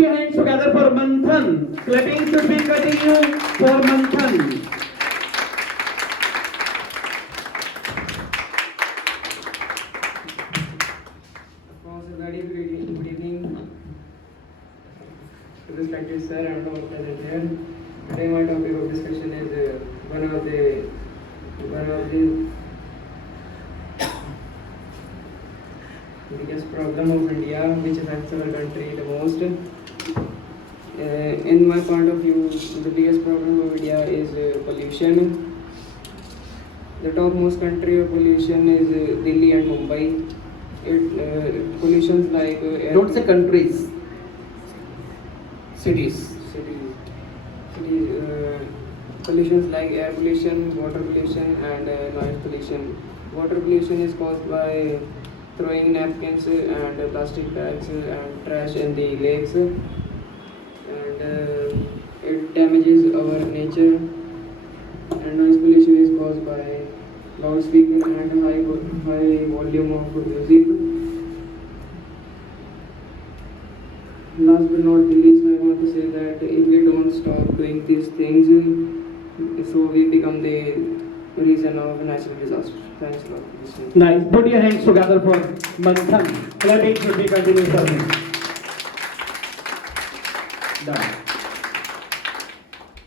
your hands together for Manthan. Clapping should be continued for Manthan. Very good evening, respected sir and all present here. Today my topic of discussion is one of the biggest problem of India, which affects our country the most. In my point of view, the biggest problem of India is pollution. The topmost country of pollution is Delhi and Mumbai. Pollutions like air Don't say countries. Cities. Pollutions like air pollution, water pollution, and noise pollution. Water pollution is caused by throwing napkins and plastic bags and trash in the lakes, and it damages our nature. And noise pollution is caused by loudspeaker and high volume of music. Last but not least, I want to say that if we don't stop doing these things, so we become the reason of natural disaster. Thanks a lot for listening. Nice. Put your hands together for Manthan. Clapping should be continued for him. Done.